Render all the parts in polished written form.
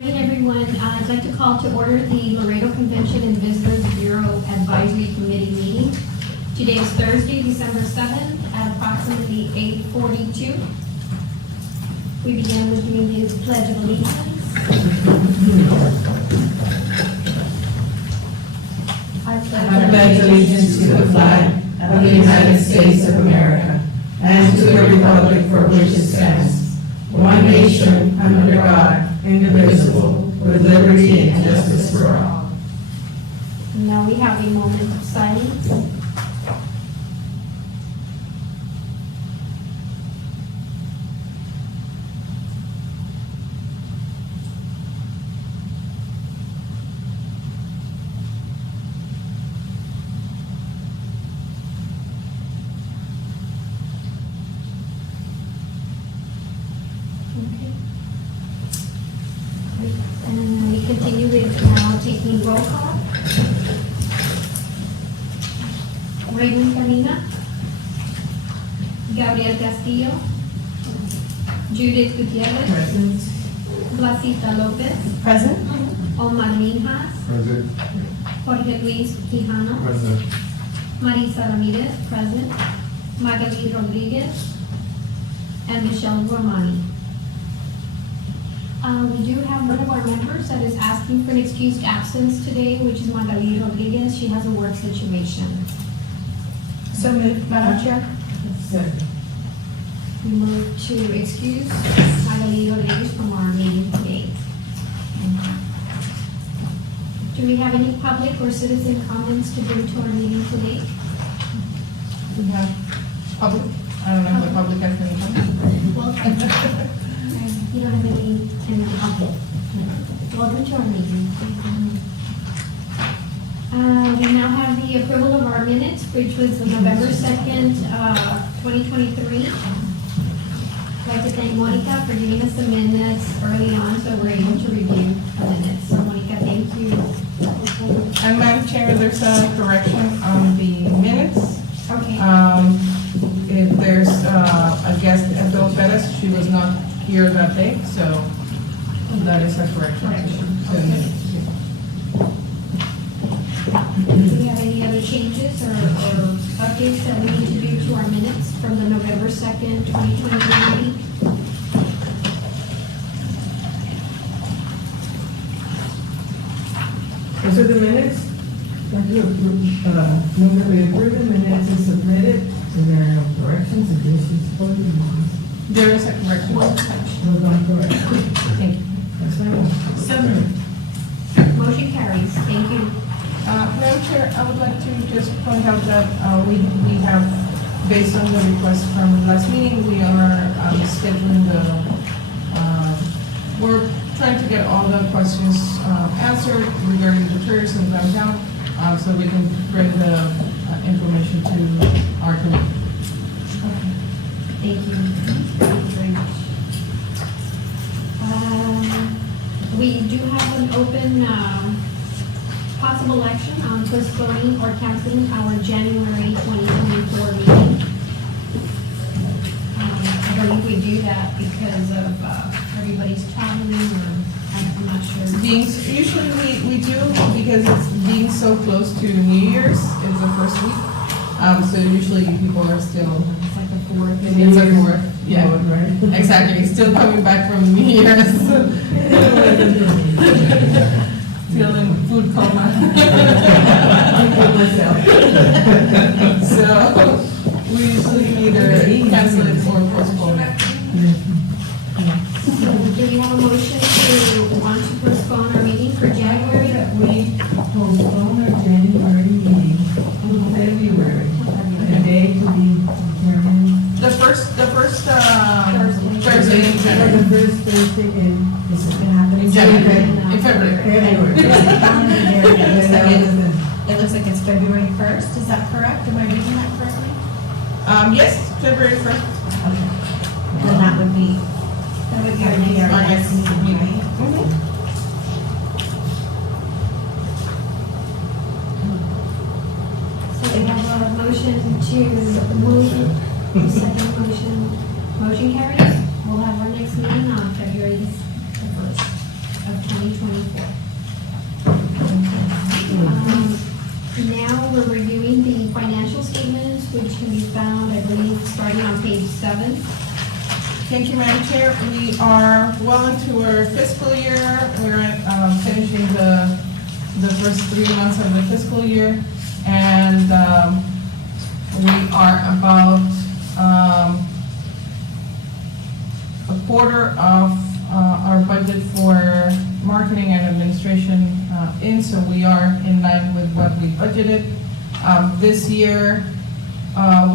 Hey everyone, I'd like to call to order the Laredo Convention and Visitors Bureau Advisory Committee meeting. Today is Thursday, December 7th at approximately 8:42. We begin with doing the Pledge of Allegiance. I pledge allegiance to the flag of the United States of America and to the republic for which it stands, one nation, under God, indivisible, with liberty and justice for all. Now we have a moment of silence. Okay. And we continue with now taking roll call. Raymond Canina, Gabriel Castillo, Judith Gutierrez, Present. Blasita Lopez, Present. Omar Minjas, Present. Jorge Luis Quijano, Present. Marisa Ramirez, present, Magali Rodriguez, and Michelle Romani. We do have one of our members that is asking for an excused absence today, which is Magali Rodriguez. She has a work situation. So moved, Madam Chair. Second. We move to excuse Magali Rodriguez from our meeting today. Do we have any public or citizen comments to bring to our meeting today? We have public. I don't know if the public has any comments. Welcome. You don't have any public. Welcome to our meeting. We now have the approval of our minutes, which was the November 2nd, 2023. I'd like to thank Monica for giving us the minutes early on, so we're able to review the minutes. So Monica, thank you. And Madam Chair, there's a correction on the minutes. Okay. If there's a guest, Ethel Perez, she was not here that day, so that is a correction. to the minutes. Do we have any other changes or updates that we need to do to our minutes from the November 2nd, 2023 meeting? So the minutes, normally approve the minutes and submitted, so there are no corrections, additions, or remarks. There is a correction. Those are correct. Thank you. That's my one. So moved. Motion carries. Thank you. Madam Chair, I would like to just point out that we have, based on the request from last meeting, we are scheduling we're trying to get all the questions answered regarding the tourism downtown, so we can bring the information to our committee. Thank you. Thank you very much. We do have an open possible action on postponing or canceling our January 2024 meeting. I believe we do that because of everybody's traveling, or I'm not sure. Usually we do, because it's being so close to New Year's, it's the first week. So usually people are still, It's like the fourth. it's like more, yeah, Right? exactly, still coming back from New Year's. Still in food coma. So we usually either cancel it or postpone it. So do we have a motion to want to postpone our meeting for January? We postpone our January meeting to February, a day to be determined. The first Thursday. Thursday in For January. the first Thursday in In January, in February. February. It looks like it's February 1st, is that correct? Am I reading that correctly? Yes, February 1st. Okay. Then that would be our Our next meeting, right? So we have a motion to move, second motion, motion carries. We'll have our next meeting on February the 1st. of 2024. Now we're reviewing the financial statements, which can be found, I believe, starting on page 7. Thank you, Madam Chair. We are well into our fiscal year. We're finishing the first 3 months of the fiscal year. And we are about a quarter of our budget for marketing and administration so we are in line with what we budgeted. This year,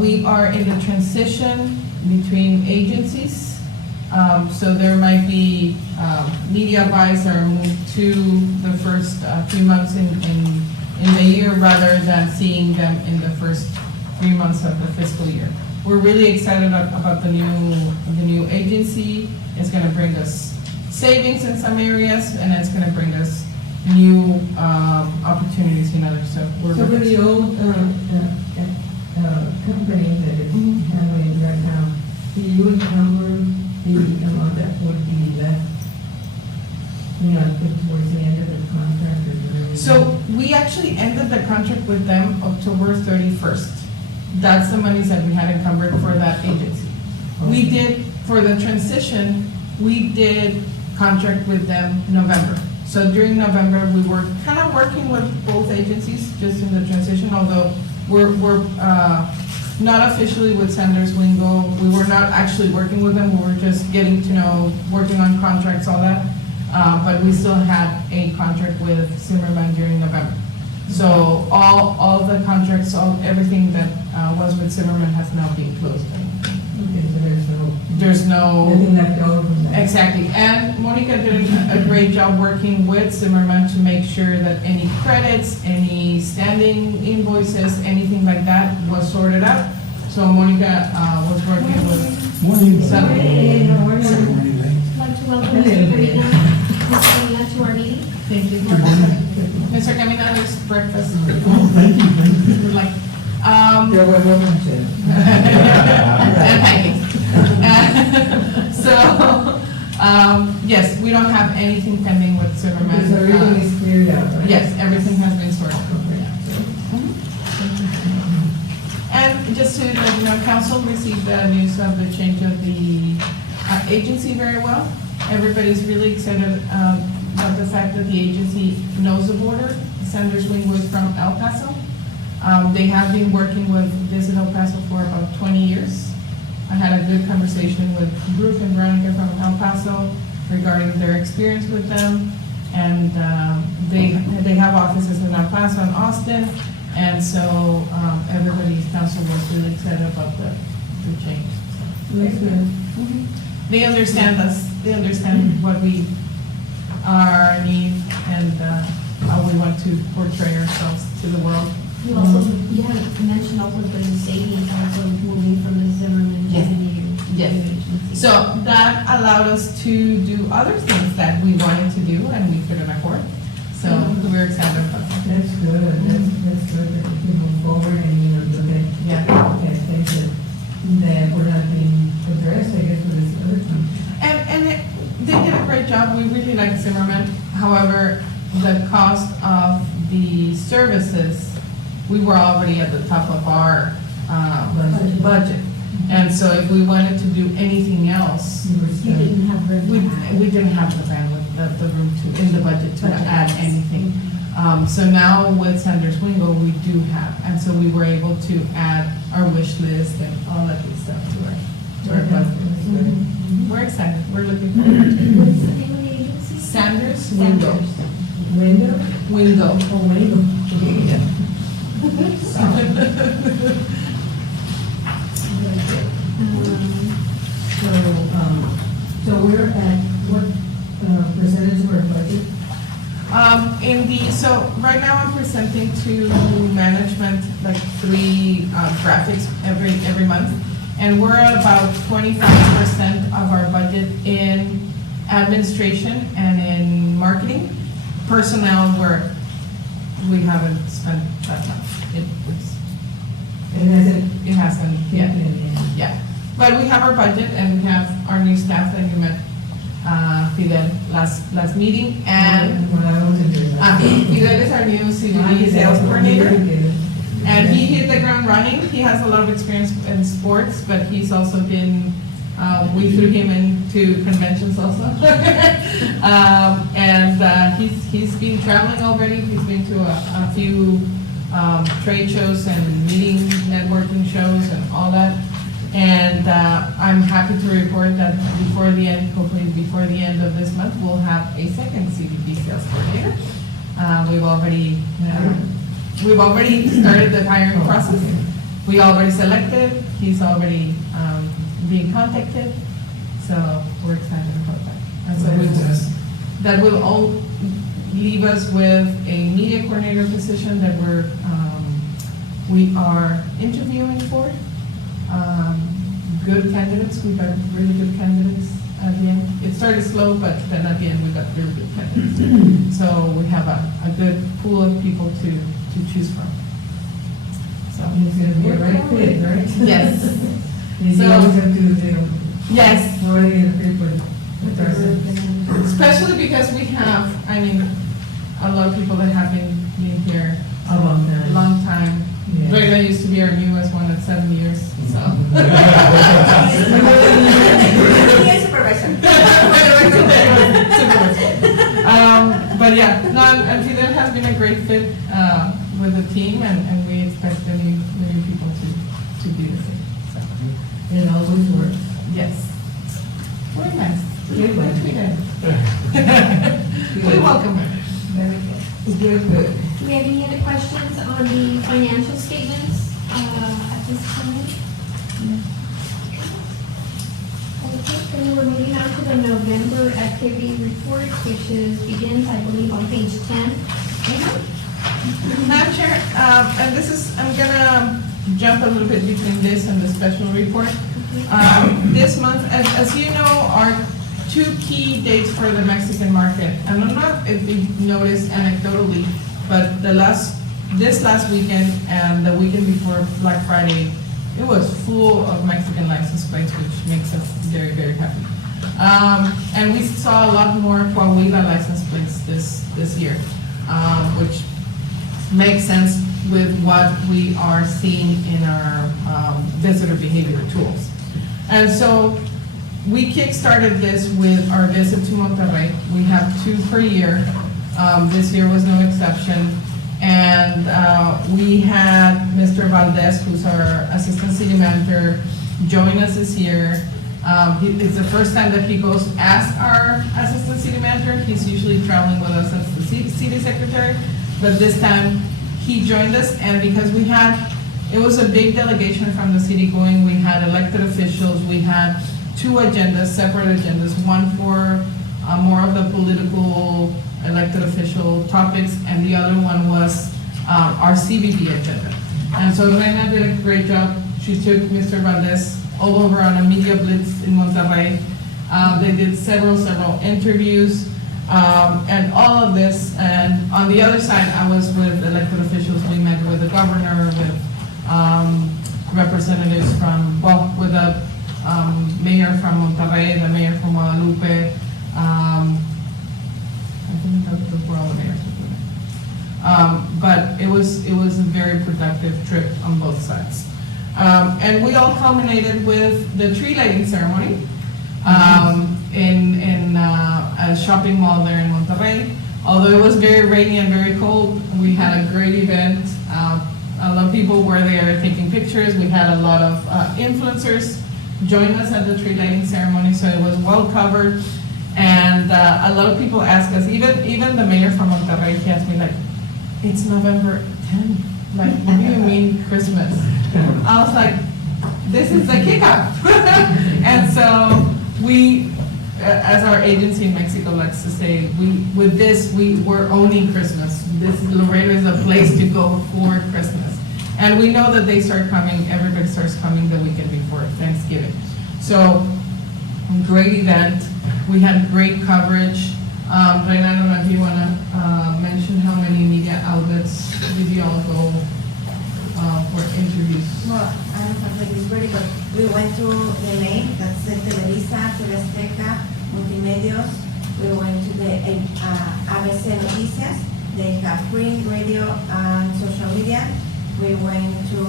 we are in the transition between agencies. So there might be media buys that are moved to the first 3 months in the year rather than seeing them in the first 3 months of the fiscal year. We're really excited about the new agency. It's going to bring us savings in some areas, and it's going to bring us new opportunities in others. So we're So for the old, company that is handling right now, do you encumber the amount that would be left, towards the end of the contract or whatever? So we actually ended the contract with them October 31st. That's the monies that we had encumbered for that agency. We did, for the transition, we did contract with them November. So during November, we were kind of working with both agencies just in the transition, although we're not officially with Sanders Wingo. We were not actually working with them. We were just getting to know, working on contracts, all that. But we still had a contract with Zimmerman during November. So all the contracts, everything that was with Zimmerman has now been closed. Okay, so There's no. nothing left over from that. Exactly, and Monica did a great job working with Zimmerman to make sure that any credits, any standing invoices, anything like that was sorted out. So Monica was working with. Some- I'd like to welcome Ms. Camina to our meeting. Thank you. Mr. Camina, there's breakfast. Thank you. Would like, You're welcome, Chair. and hanging. So, yes, we don't have anything pending with Zimmerman. So everything is cleared out, right? Yes, everything has been sorted. And just to let you know, council received the news of the change of the agency very well. Everybody's really excited about the fact that the agency knows the border. Sanders Wingo is from El Paso. They have been working with Visit El Paso for about 20 years. I had a good conversation with Ruth and Veronica from El Paso regarding their experience with them. And they have offices in El Paso and Austin. And so everybody's council was really excited about the change. That's good. They understand us. They understand what we our need and how we want to portray ourselves to the world. You also, you had mentioned also the savings also moving from the Zimmerman to Yes. the new Yes. agency. So that allowed us to do other things that we wanted to do and we couldn't afford. So we're excited about that. That's good, that's good that you can move forward and, look at, Yeah. things that were not being addressed, I guess, with this other company. They did a great job. We really like Zimmerman. However, the cost of the services, we were already at the top of our budget. And so if we wanted to do anything else, You were You stuck. didn't have room to add. we didn't have the bandwidth, the room to, in the budget to add anything. So now with Sanders Wingo, we do have, and so we were able to add our wish list and all that good stuff to our budget. We're excited. We're looking forward to it. What's the name of the agency? Sanders Wingo. Window? Wingo. Oh, window. So we're at what percentage of our budget? So right now I'm presenting to management like 3 graphics every month. And we're at about 25% of our budget in administration and in marketing. Personnel, we haven't spent that much. It hasn't yet. Yeah, but we have our budget and we have our new staff that you met Fidel last meeting, and Well, I wasn't doing that. Fidel is our new CBD sales coordinator. And he hit the ground running. He has a lot of experience in sports, but he's also been, we threw him into conventions also. He's been traveling already. He's been to a few trade shows and meeting, networking shows and all that. And I'm happy to report that before the end, hopefully before the end of this month, we'll have a second CBD sales coordinator. We've already started the hiring process. We already selected, he's already being contacted, so we're excited about that. And so that will all leave us with a media coordinator position that we are interviewing for. Good candidates, we got really good candidates at the end. It started slow, but then at the end we got really good candidates. So we have a good pool of people to choose from. So It's gonna be a right fit, right? yes, You So- always have to, yes, already in a paper with our. especially because we have, I mean, a lot of people that have been here A long a time. long time. Yeah. Reyna used to be our newest one at 7 years, so. But yeah, no, and Fidel has been a great fit with the team, and we expect the new people to be the same. So, It always works. yes. Very nice. Good one. We welcome her. Very good. Good. Do we have any other questions on the financial statements at this time? Okay, then we're moving on to the November activity report, which begins, I believe, on page 10. Madam Chair, and this is, I'm gonna jump a little bit between this and the special report. This month, as you know, are two key dates for the Mexican market. And I don't know if you noticed anecdotally, but this last weekend and the weekend before Black Friday, it was full of Mexican license plates, which makes us very, very happy. And we saw a lot more Coahuila license plates this year, which makes sense with what we are seeing in our visitor behavior tools. And so we kickstarted this with our visit to Monterrey. We have 2 per year. This year was no exception. And we had Mr. Valdez, who's our Assistant City Manager, join us this year. It's the first time that he goes as our Assistant City Manager. He's usually traveling with us as the City Secretary, but this time he joined us, and because it was a big delegation from the city going, we had elected officials, we had 2 agendas, separate agendas, one for more of the political elected official topics, and the other one was our CBD agenda. And so Reyna did a great job. She took Mr. Valdez all over on a media blitz in Monterrey. They did several interviews, and all of this. And on the other side, I was with elected officials. We met with the governor, with representatives with the mayor from Monterrey, the mayor from Guadalupe. I think those were all the mayors. But it was a very productive trip on both sides. And we all culminated with the tree lighting ceremony in a shopping mall there in Monterrey. Although it was very rainy and very cold, we had a great event. A lot of people were there taking pictures. We had a lot of influencers join us at the tree lighting ceremony, so it was well covered. And a lot of people ask us, even the mayor from Monterrey, he asked me like, it's November 10th. Like, what do you mean Christmas? I was like, this is the kickoff. And so we, as our agency in Mexico likes to say, we're owning Christmas. Laredo is a place to go for Christmas. And we know that they start coming, everybody starts coming the weekend before Thanksgiving. So, great event. We had great coverage. Reyna, I don't know if you want to mention how many media outlets did you all go for interviews? Well, I don't have like this ready, but we went to LA, that's the Televisa, TV Azteca, Multimedios, We went to the ABC Noticias. They have print, radio, and social media. We went to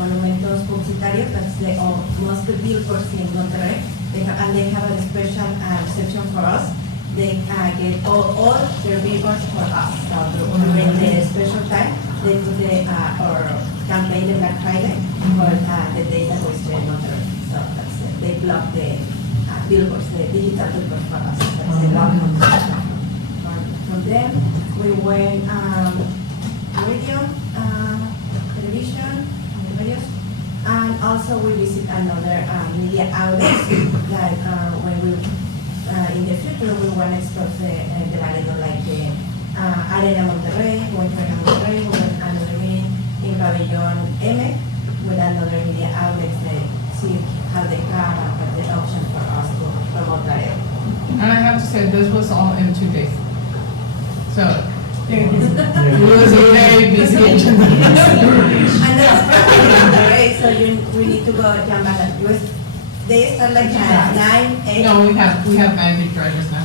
Monumentos Publicitarios, that's the most billboards in Monterrey. They have a special reception for us. They get all their billboards for us. So during the special time, they do our campaign, the Black Friday, for the day that we stay in Monterrey. So that's it. They block the billboards, the digital billboards for us. That's the long from them. We went radio, television, radios, and also we visit another media outlets like when we in the future we want to expose the Laredo, like the Arena Monterrey, we went to Arena Monterrey, we went another meeting in Pavilion M with another media outlets that see how they have the option for us to promote Laredo. And I have to say, this was all in 2 days. So, it was a very busy agenda. And that's right, so we need to go jump back. They start like at 9, 8. No, we have magic drivers now.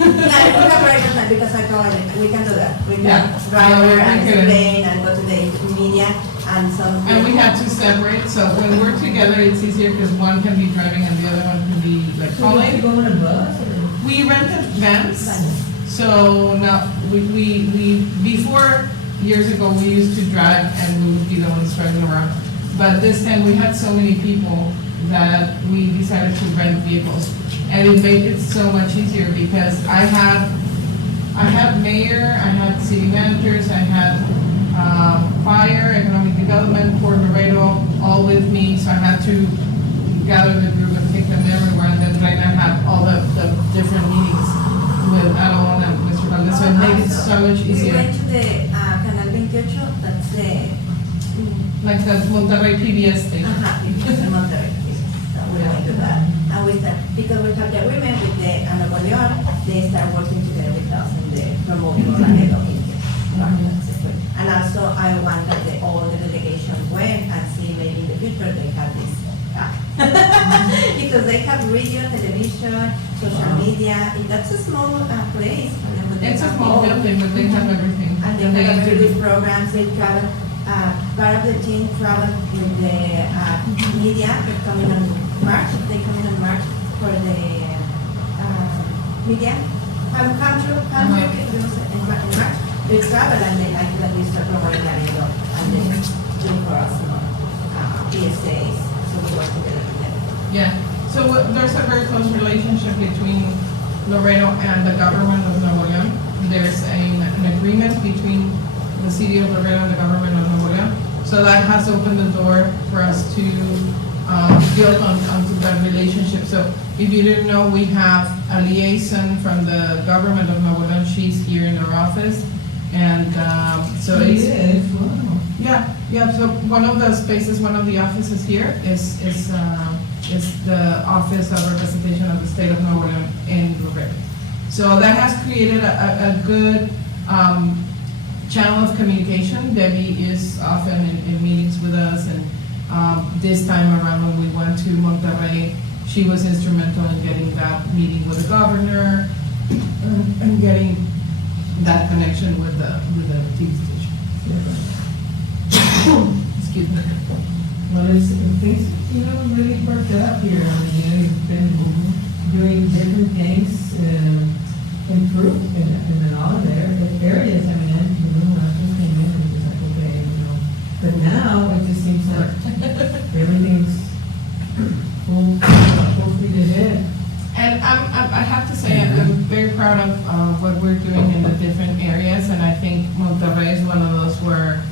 Yeah, we have right now because I told you, we can do that. We can Yeah. drive over and we could. explain and go to the media and some. And we have to separate, so when we're together, it's easier because one can be driving and the other one can be like So you calling. go on a bus or? We rented vans, so now we before years ago, we used to drive and we would be the ones driving around. But this time we had so many people that we decided to rent vehicles. And it made it so much easier because I had mayor, I had city managers, I had fire, economic development, Port Laredo, all with me. So I had to gather the group and take them everywhere. And then right now I had all the different meetings with Adelon and Mr. Valdez. So it made it so much We easier. went to the Canal 28, that's the. Like the Monterrey PBS station. It's in Monterrey. So we went to that. And we start, because we have the women with the Nuevo León, they start working together with us in the promoting Laredo in the And also I want that all the delegation went and see maybe in the future they have this. Because they have radio, television, social media. That's a small place. It's a small building, but they have everything. And they have very good programs. They travel. Part of the team travel with the media. They're coming on March. They come in on March for the media. In March. They travel and they like that we start promoting Laredo and they do for us PSAs. So we work together with them. Yeah, so there's a very close relationship between Laredo and the government of Nuevo León. There's an agreement between the city of Laredo and the government of Nuevo León. So that has opened the door for us to build onto that relationship. So if you didn't know, we have a liaison from the government of Nuevo León. She's here in our office. And so it's, Yes, wow. yeah, so one of the spaces, one of the offices here is the Office of Representation of the State of Nuevo León in Laredo. So that has created a good channel of communication. Debbie is often in meetings with us, and this time around when we went to Monterrey, she was instrumental in getting that meeting with the governor and getting that connection with the TV station. Excuse me. Well, things, really worked out here. I mean, you've been doing different things, improved in all of their areas. I mean, I just came in and it was like, okay, But now it just seems like everything's full speed ahead. And I have to say, I'm very proud of what we're doing in the different areas, and I think Monterrey is one of those where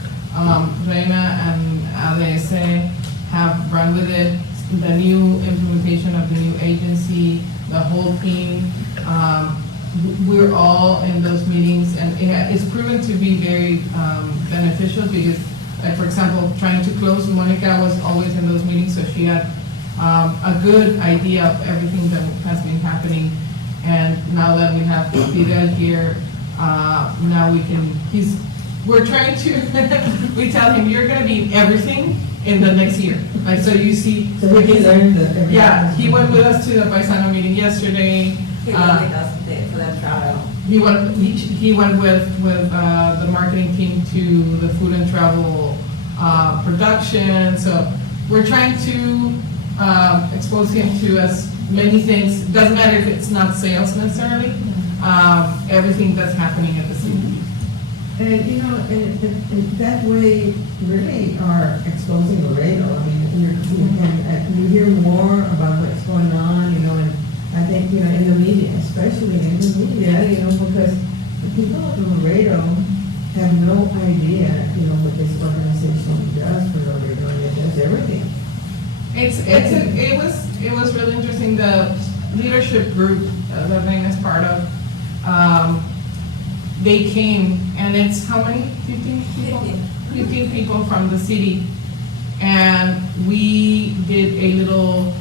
Reina and ADS have run with it. The new implementation of the new agency, the whole team, we're all in those meetings, and it's proven to be very beneficial because, like, for example, trying to close, Monica was always in those meetings, so she had a good idea of everything that has been happening. And now that we have Fidel here, now we're trying to, we tell him, you're gonna be everything in the next year. Like, so you see. So we can learn the. Yeah, he went with us to the Paisano meeting yesterday. He went with us for the travel. He went with the marketing team to the food and travel production. So we're trying to expose him to as many things. Doesn't matter if it's not sales necessarily. Everything that's happening at the city. And, you know, in that way, really are exposing Laredo. I mean, you hear more about what's going on, you know, and I think, you know, in the media, especially in the media, you know, because the people of Laredo have no idea, you know, what this organization does for Laredo, and it does everything. It was really interesting. The leadership group that Vane is part of, they came, and it's how many? 15 people? 15 people from the city. And we did a little,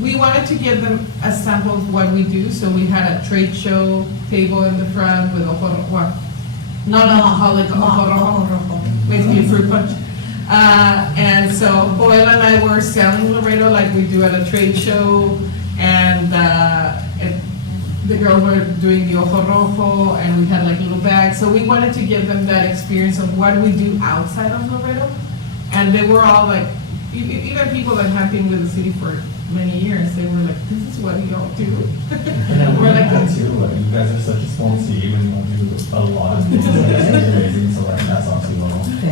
we wanted to give them a sample of what we do. So we had a trade show table in the front with non-alcoholic ojo, basically fruit punch. And so Boyle and I were selling Laredo like we do at a trade show, and the girls were doing the ojo rojo, and we had like little bags. So we wanted to give them that experience of what we do outside of Laredo. And they were all like, even people that have been with the city for many years, they were like, this is what you all do. And then We're like, that too, like, you guys are such a small team and you do a lot of things, it's amazing, so like, that's awesome.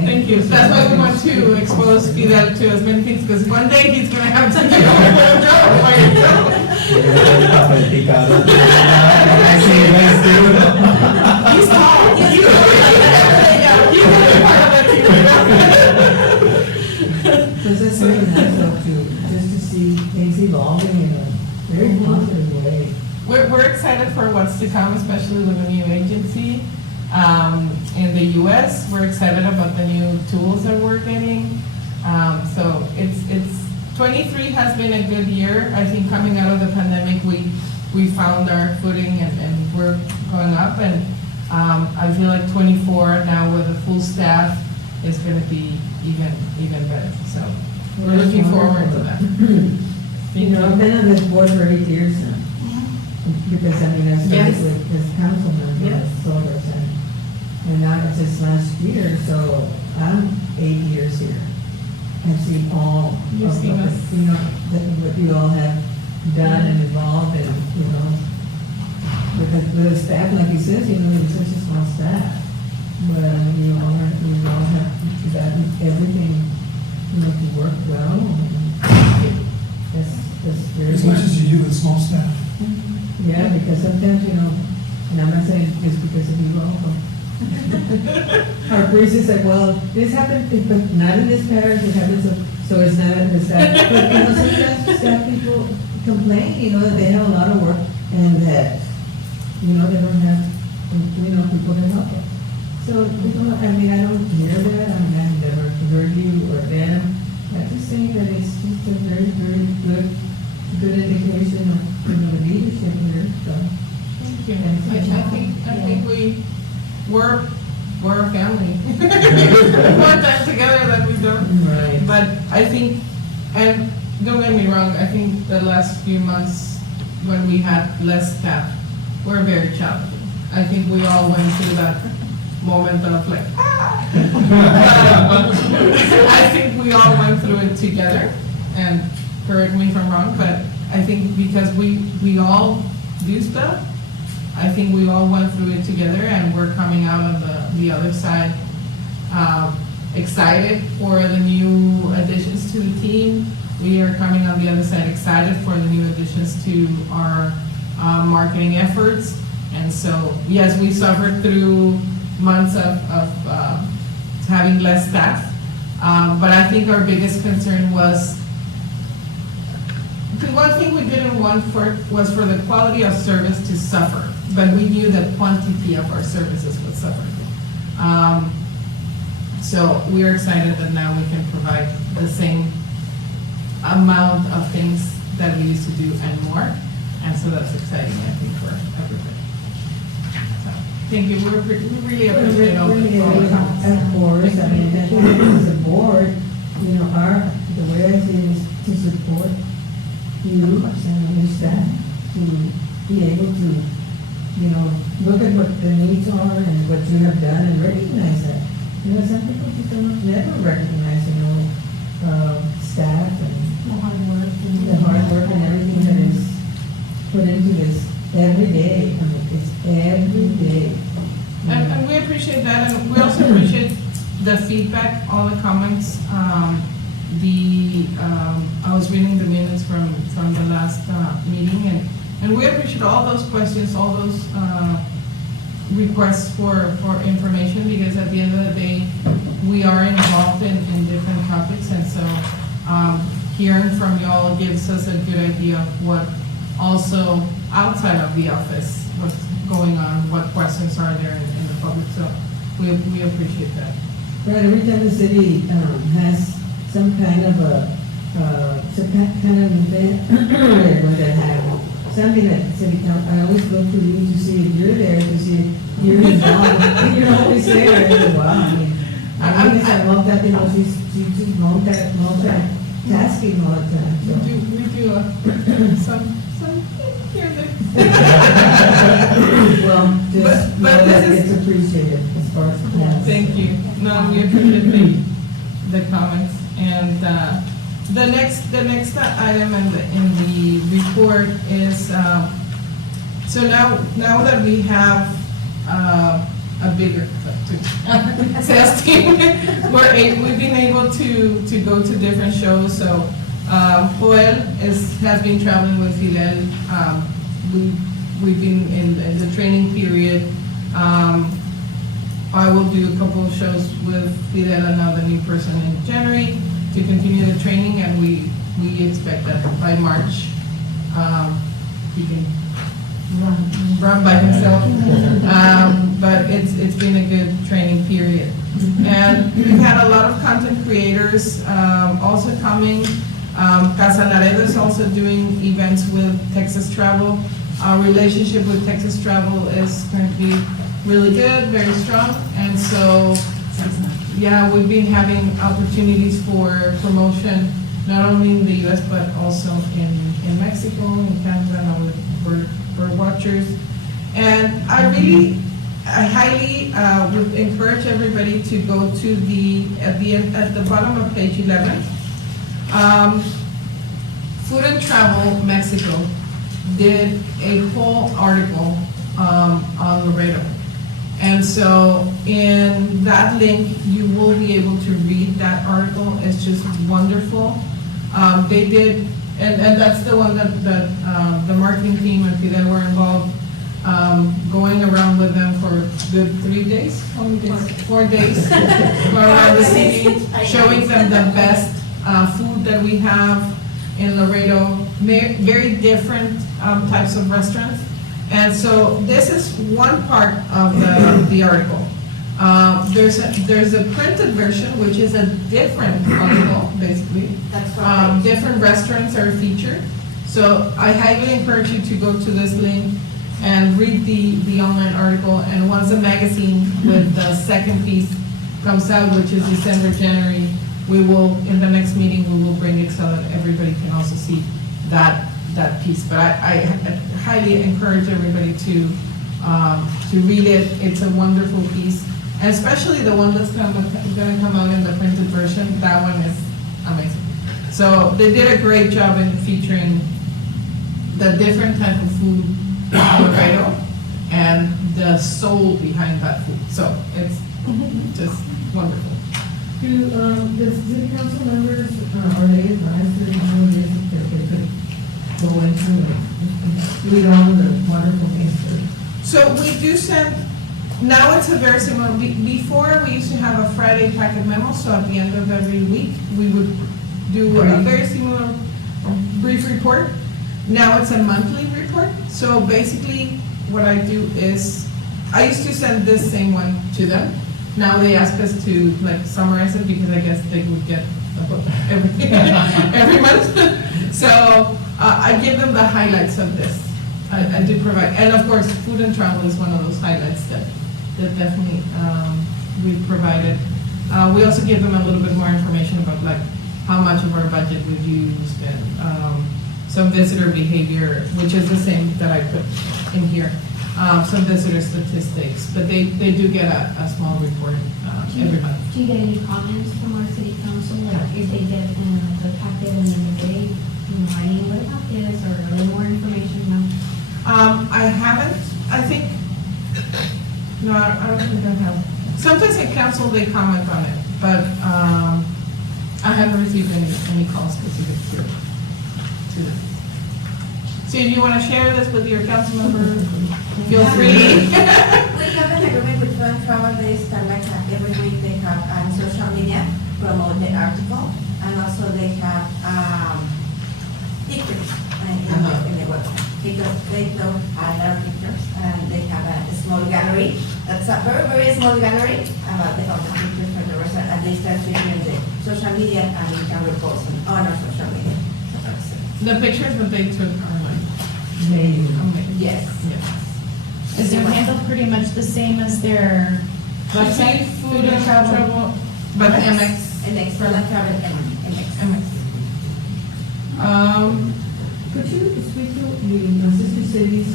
thank you. That's why we want to expose Fidel to as many things, because one day he's gonna have to do a job by himself. I see you guys do. He's tall. He's part of that team. Because that's really nice though, just to see things evolving in a very positive way. We're excited for what's to come, especially with the new agency in the US. We're excited about the new tools that we're getting. So it's 23 has been a good year. I think coming out of the pandemic, we found our footing and we're going up. And I feel like 24 now with a full staff is going to be even better. So we're looking forward to that. You know, I've been on this board for 8 years now. Because I mean, I started Yes. with as council member Yes. of Solar and now it's just last year, so I'm 8 years here. I've seen all You've of seen the, us. you know, what you all have done and evolved and, you know, with the staff, like you said, you know, it's such a small staff. But you all have gotten everything, you know, to work well. And that's very As much as you do with small staff. yeah, because sometimes, you know, and I'm not saying it's because of you all, but our priest is like, well, this happened, but not in this parish, it happens, so it's not in the staff. But, you know, sometimes staff people complain, you know, that they have a lot of work and that, you know, they don't have, you know, people to help them. So, you know, I mean, I don't hear that, I mean, I've never heard you or them. I just think that it's just a very, very good indication of, you know, the leadership here, so. Thank you. I think we're a family. More time together than we don't. Right. But I think, and don't get me wrong, I think the last few months when we had less staff were very challenging. I think we all went through that moment of like, I think we all went through it together, and correct me if I'm wrong, but I think because we all do stuff, I think we all went through it together, and we're coming out on the other side excited for the new additions to the team. We are coming on the other side excited for the new additions to our marketing efforts. And so, yes, we suffered through months of having less staff, but I think our biggest concern was, the one thing we didn't want was for the quality of service to suffer, but we knew that quantity of our services would suffer. So we are excited that now we can provide the same amount of things that we used to do and more, and so that's exciting, I think, for everybody. So, thank you, we really appreciate all the comments. Of course, I mean, I think as a board, you know, the way I see it is to support you and your staff. to be able to, you know, look at what the needs are and what you have done and recognize that. You know, some people just don't never recognize, you know, staff and The hard work. the hard work and everything that is put into this every day. I mean, it's every day. And we appreciate that, and we also appreciate the feedback, all the comments. I was reading the minutes from the last meeting, and we appreciate all those questions, all those requests for information, because at the end of the day, we are involved in different topics, and so hearing from y'all gives us a good idea of what also outside of the office, what's going on, what questions are there in the public, so we appreciate that. Right, every time the city has some kind of event, they're going to have something at city council, I always look to you to see if you're there, to see if you're involved. You're always there, and wow, I mean, I guess I love that, you know, she's multitasking all the time, so. We do some here and there. Well, just know But that this is- it's appreciated as far as the council. Thank you. No, we appreciate the comments. And the next item in the report is, so now that we have a bigger sales team, we've been able to go to different shows. So Joel has been traveling with Fidel. We've been in the training period. I will do a couple of shows with Fidel and now the new person in January to continue the training, and we expect that by March he can run by himself. But it's been a good training period. And we've had a lot of content creators also coming. Casa Laredo is also doing events with Texas Travel. Our relationship with Texas Travel is currently really good, very strong, and so, yeah, we've been having opportunities for promotion, not only in the US, but also in Mexico, in Canada, now with bird watchers. And I highly would encourage everybody to go to at the bottom of page 11, Food and Travel Mexico did a whole article on Laredo. And so in that link, you will be able to read that article. It's just wonderful. They did, and that's the one that the marketing team and Fidel were involved, going around with them for good 3 days? How many days? 4 days. Going around the city, showing them the best food that we have in Laredo, very different types of restaurants. And so this is one part of the article. There's a printed version, which is a different article, basically. That's right. Different restaurants are featured. So I highly encourage you to go to this link and read the online article. And once the magazine with the second piece comes out, which is December, January, we will, in the next meeting, we will bring it so that everybody can also see that piece. But I highly encourage everybody to read it. It's a wonderful piece, and especially the one that's going to come out in the printed version. That one is amazing. So they did a great job in featuring the different type of food in Laredo and the soul behind that food. So it's just wonderful. Do the city council members, are they advised that how it is that they could go into it, read all the wonderful things that So we do send, now it's a very similar, before we used to have a Friday packet memo, so at the end of every week, we would do a very similar brief report. Now it's a monthly report, so basically what I do is, I used to send this same one to them. Now they ask us to like summarize it because I guess they would get a book every month. So I give them the highlights of this. I do provide, and of course, food and travel is one of those highlights that definitely we've provided. We also give them a little bit more information about like how much of our budget we've used, and some visitor behavior, which is the same that I put in here, some visitor statistics, but they do get a small report every month. Do you get any comments from our city council, like if they get the packet and then they, writing, what about this, or a little more information? No? I haven't, I think, no, I don't think I have. Sometimes in council, they comment on it, but, I haven't received any calls specific to them. So if you want to share this with your council member, feel free. We have an agreement with Fun Travel. They start like every week they have on social media promote the article, and also they have pictures in the website. Because they don't have their pictures, and they have a small gallery. That's a very, very small gallery about the pictures from the restaurant, and they start sharing the social media, and we can repost them on our social media. So that's it. The pictures that they took are like Amazing. amazing. Yes. Yeah. Is their handle pretty much the same as their website? Food and travel, but MX. And next, Fun Travel and next. MX. Could you speak to the sister cities,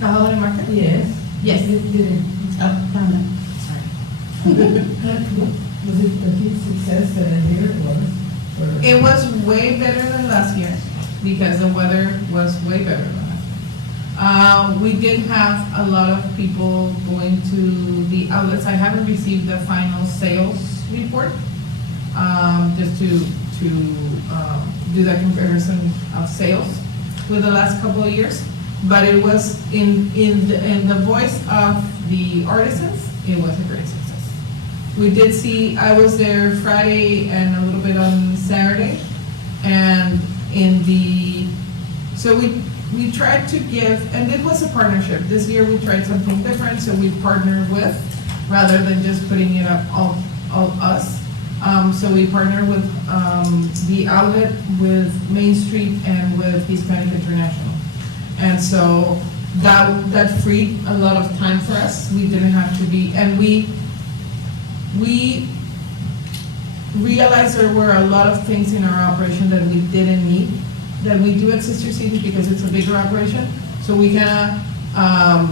The holiday market? yes? Yes. Did it, Oh, found it. was it a huge success that I hear it was? Or- It was way better than last year because the weather was way better than last year. We did have a lot of people going to the outlets. I haven't received the final sales report, just to do that comparison of sales with the last couple of years. But it was in the voice of the artisans, it was a great success. We did see, I was there Friday and a little bit on Saturday, and so we tried to give, and it was a partnership. This year we tried something different, so we partnered with, rather than just putting it up all us. So we partnered with the outlet, with Main Street, and with Hispanic International. And so that freed a lot of time for us. We didn't have to be, and we realized there were a lot of things in our operation that we didn't need, that we do at Sister Cities because it's a bigger operation. So we kind of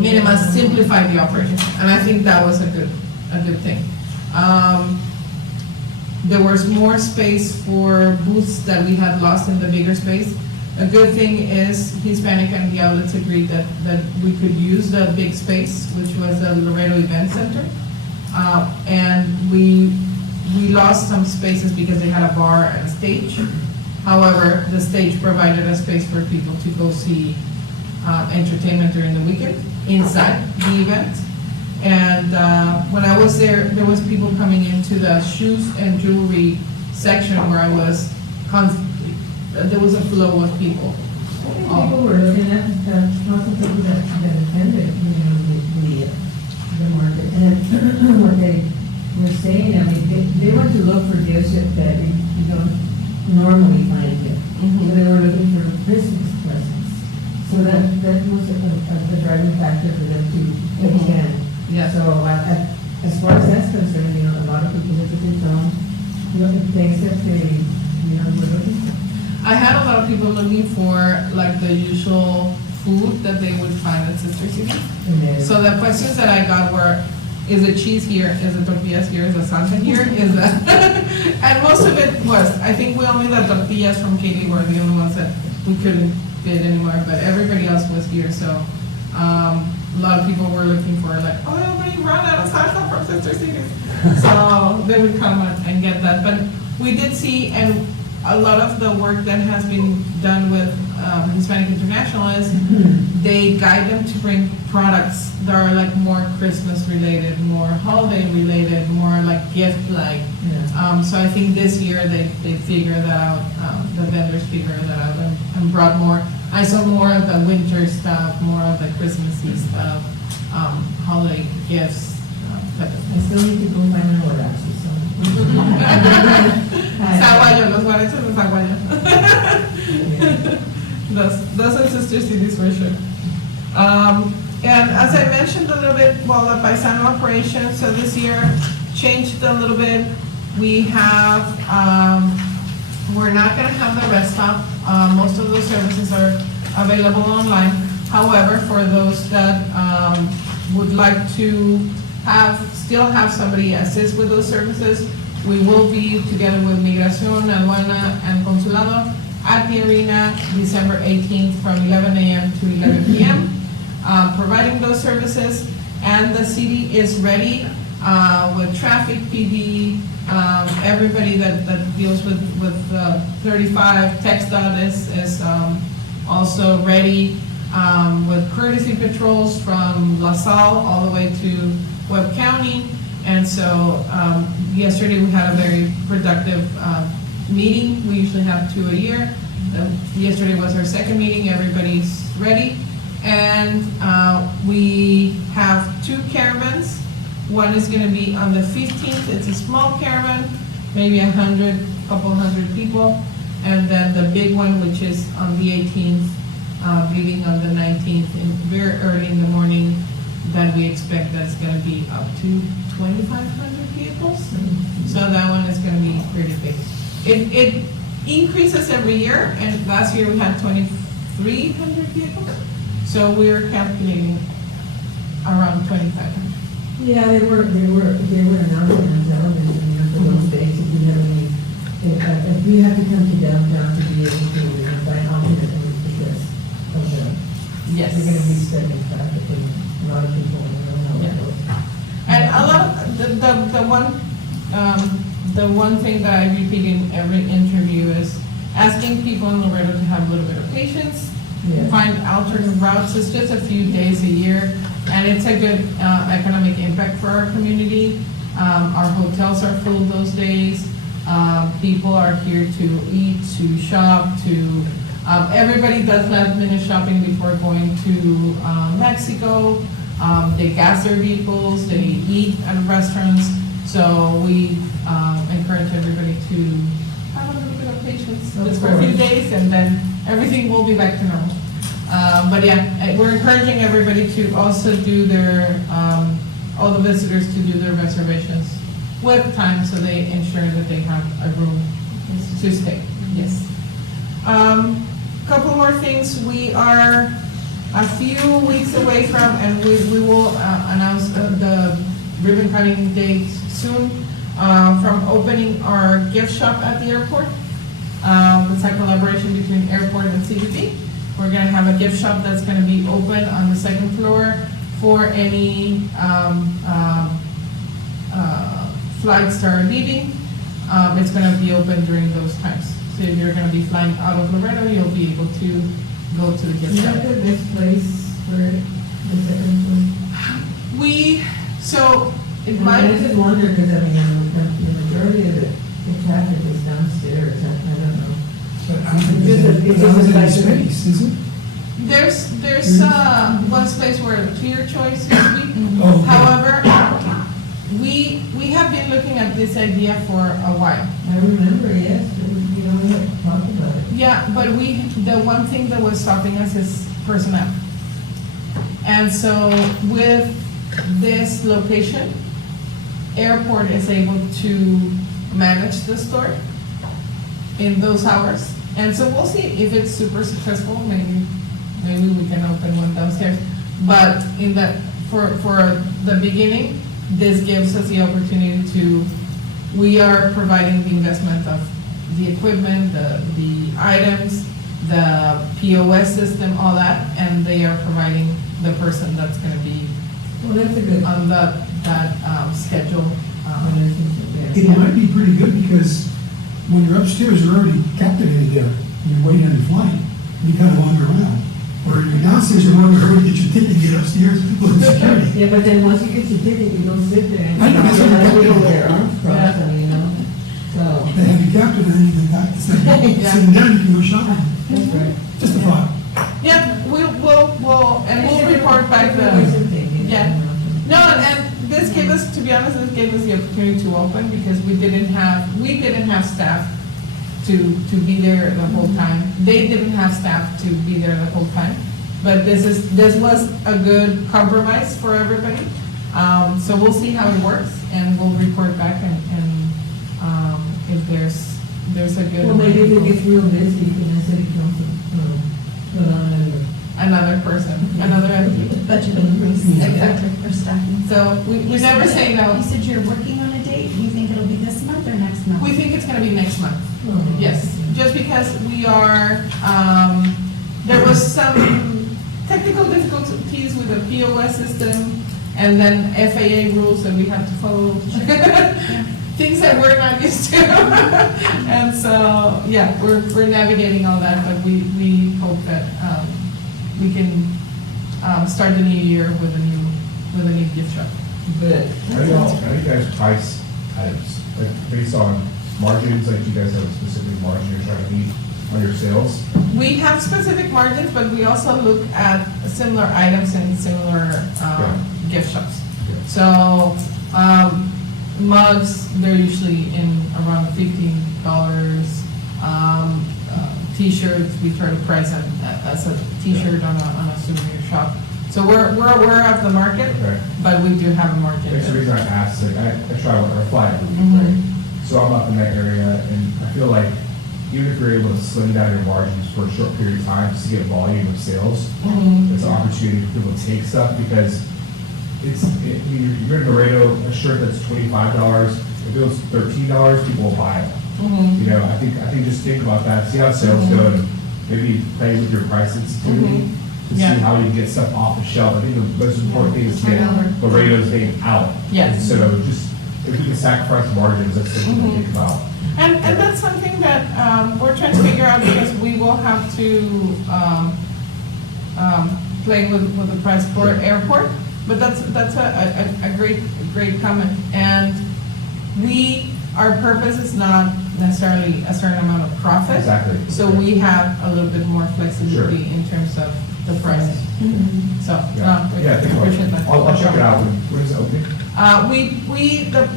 minimize, simplify the operation, and I think that was a good thing. There was more space for booths that we had lost in the bigger space. A good thing is Hispanic and the outlets agreed that we could use the big space, which was the Laredo Event Center. And we lost some spaces because they had a bar and a stage. However, the stage provided a space for people to go see entertainment during the weekend inside the event. And when I was there was people coming into the shoes and jewelry section where I was constantly. There was a flow of people. People were looking at, lots of people that attended, the market, and what they were saying, I mean, they went to look for gifts that you don't normally find here. So they were looking for Christmas presents. So that was a driving factor for them to attend. Yeah. So as far as that's concerned, a lot of people visited town, things that they, were looking for. I had a lot of people looking for like the usual food that they would find at Sister Cities. So the questions that I got were, is the cheese here? Is the tortillas here? Is the salsa here? Is that? And most of it was, I think we only the tortillas from Katy were the only ones that we couldn't fit anymore, but everybody else was here. So a lot of people were looking for like, oh, we run out of salsa from Sister Cities. So they would come and get that. But we did see, and a lot of the work that has been done with Hispanic International is they guide them to bring products that are like more Christmas related, more holiday related, more like gift like. Yeah. So I think this year they figured that out, the vendors figured that out and brought more. I saw more of the winter stuff, more of the Christmassy stuff, holiday gifts, type of I thing. still need to go find my Horacos, so. Zaguayo, los guaraches de Zaguayo. Those are Sister Cities for sure. And as I mentioned a little bit, well, the Paisano operation, so this year changed a little bit. We have We're not gonna have the rest stop. Most of those services are available online. However, for those that, would like to still have somebody assist with those services, we will be together with Migración, Aduana, and Consulado at the arena December 18th from 11 a.m. to 11 p.m., providing those services. And the city is ready with traffic, PD, everybody that deals with 35. TxDOT is also ready with courtesy patrols from LaSalle all the way to Webb County. And so yesterday we had a very productive meeting. We usually have 2 a year. Yesterday was our second meeting. Everybody's ready. And we have 2 caravans. One is gonna be on the 15th. It's a small caravan, maybe couple hundred people. And then the big one, which is on the 18th, leaving on the 19th, and very early in the morning, that we expect that's gonna be up to 2,500 vehicles. So that one is gonna be pretty big. It increases every year, and last year we had 2,300 vehicles. So we're calculating around 2,500. Yeah, they were announcing on television, you know, for those days, if we have any, if we have to come to downtown to be able to find alternate routes because of the, Yes. we're gonna be stuck in traffic and a lot of people don't know how it goes. And a lot of, the one thing that I repeat in every interview is asking people in Laredo to have a little bit of patience, Yeah. find alternate routes. It's just a few days a year, and it's a good economic impact for our community. Our hotels are full those days. People are here to eat, to shop, everybody does last minute shopping before going to Mexico. They gas their vehicles, they eat at restaurants. So we encourage everybody to have a little bit of patience, Of just for a few course. days, and then everything will be back to normal. But yeah, we're encouraging everybody to also do their, all the visitors to do their reservations with time, so they ensure that they have a room to stay. Yes. Couple more things. We are a few weeks away from, and we will announce the ribbon cutting date soon, from opening our gift shop at the airport. It's a collaboration between airport and CBP. We're gonna have a gift shop that's gonna be open on the 2nd floor for any flights that are leaving. It's gonna be open during those times. So if you're gonna be flying out of Laredo, you'll be able to go to the gift Is shop. that the best place for the second one? So it I might. just wonder, because I mean, the majority of the traffic is downstairs, I don't know. It's just a like- space, is it? There's one space where clear choice is weak. Oh, okay. However, we have been looking at this idea for a while. I remember, yes, you know, we had talked about it. Yeah, but the one thing that was stopping us is personnel. And so with this location, airport is able to manage the store in those hours. And so we'll see if it's super successful, maybe we can open one downstairs. But for the beginning, this gives us the opportunity we are providing the investment of the equipment, the items, the POS system, all that, and they are providing the person that's gonna be Well, that's a good. on that schedule. It might be pretty good because when you're upstairs, you're already captivated there. You're waiting on your flight. You kind of wander around. Or you're downstairs, you're wanting to hurry to get your ticket, get upstairs, look at security. Yeah, but then once you get your ticket, you don't sit there and. I know, that's what I'm People talking with their about. arms crossed, I mean, you know, so. They have you captive and then you can back to sitting Yeah. sitting down, you can go shopping. That's right. Just a thought. Yeah, we'll report back Different ways of the, thinking, yeah. you know. No, and this gave us, to be honest, this gave us the opportunity to open because we didn't have staff to be there the whole time. They didn't have staff to be there the whole time. But this was a good compromise for everybody. So we'll see how it works and we'll report back and if there's there's a good. Well, maybe if it gets real busy, you can ask city council, put on Another person, another entity. Budget increase. Exactly. For staffing. So we never say no. You said you're working on a date, you think it'll be this month or next month? We think it's gonna be next month. another. Yes, just because we are, there was some technical difficulties with the POS system and then FAA rules that we have to follow. Things that we're not used to. And so, yeah, we're navigating all that, but we hope that, we can, start the new year with a new gift shop. But. How do you guys price items? Like based on margins, like you guys have a specific margin you're trying to meet on your sales? We have specific margins, but we also look at similar items in similar gift shops. Yeah. So, mugs, they're usually in around $15. T-shirts, we try to price them as a T-shirt on a souvenir shop. So we're aware of the market, Okay. but we do have a margin. That's the reason I asked, like, I travel or fly every week, Mhm. right? So I'm up in that area, and I feel like even if you're able to slim down your margins for a short period of time, just to get volume of sales, Mhm. it's an opportunity for people to take stuff, because you're in Laredo, a shirt that's $25, if it was $13, people will buy it. Mhm. You know, I think just think about that, see how sales go, and maybe play with your price sensitivity to see Yeah. how you get stuff off the shelf. I think the most important thing is to get Turnover. Laredo's name out. Yes. So just, if we can sacrifice margins, that's something to think about. And that's something that we're trying to figure out, because we will have to play with the price for Sure. airport. But that's a great comment. And our purpose is not necessarily a certain amount of profit. Exactly. So we have a little bit more flexibility in terms of the price. So, Yeah, we yeah, think about appreciate it. that. I'll check it out. When is it opening?